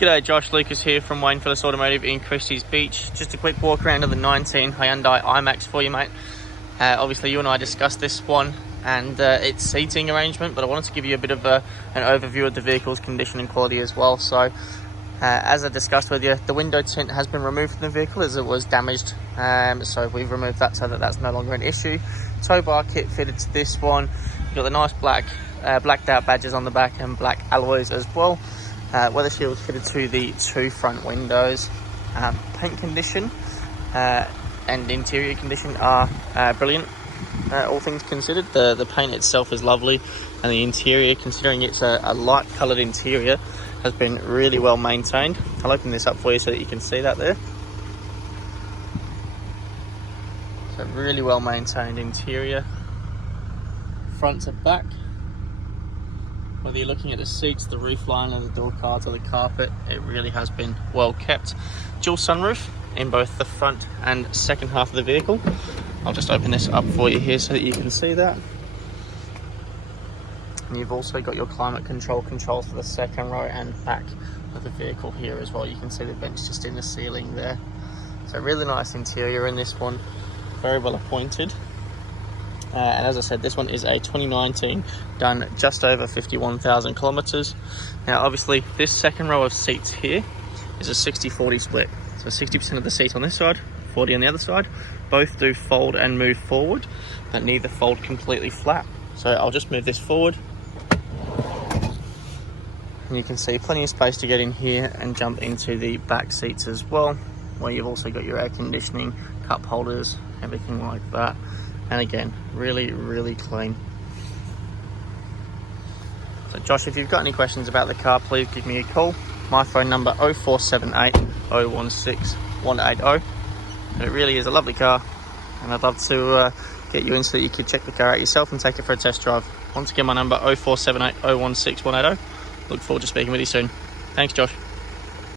G'day Josh, Lucas here from Phillis Automotive in Christie's Beach. Just a quick walk around of the 19 Hyundai Imax for you, mate. Obviously you and I discussed this one and its seating arrangement, but I wanted to give you a bit of an overview of the vehicle's condition and quality as well. So as I discussed with you, the window tint has been removed from the vehicle as it was damaged, so we've removed that so that that's no longer an issue. Tow bar kit fitted to this one. You've got the nice blacked out badges on the back and black alloys as well. Weather shield fitted to the two front windows. Paint condition and interior condition are brilliant, all things considered. The paint itself is lovely, and the interior, considering it's a light coloured interior, has been really well maintained. I'll open this up for you so that you can see that there. So really well maintained interior, front to back. Whether you're looking at the seats, the roof line, or the door cards, or the carpet, it really has been well kept. Dual sunroof in both the front and second half of the vehicle. I'll just open this up for you here so that you can see that. And you've also got your climate control controls for the second row and back of the vehicle here as well. You can see the vents just in the ceiling there. So really nice interior in this one, very well appointed. And as I said, this one is a 2019, done just over 51,000 kilometers. Now obviously this second row of seats here is a 60-40 split. So 60% of the seats on this side, 40 on the other side. Both do fold and move forward, but neither fold completely flat. So I'll just move this forward. And you can see plenty of space to get in here and jump into the back seats as well, where you've also got your air conditioning, cup holders, everything like that. And again, really clean. So Josh, if you've got any questions about the car, please give me a call. My phone number 0478 016 180. And it really is a lovely car, and I'd love to get you in so that you could check the car out yourself and take it for a test drive. Once again, my number 0478 016 180. Look forward to speaking with you soon. Thanks Josh.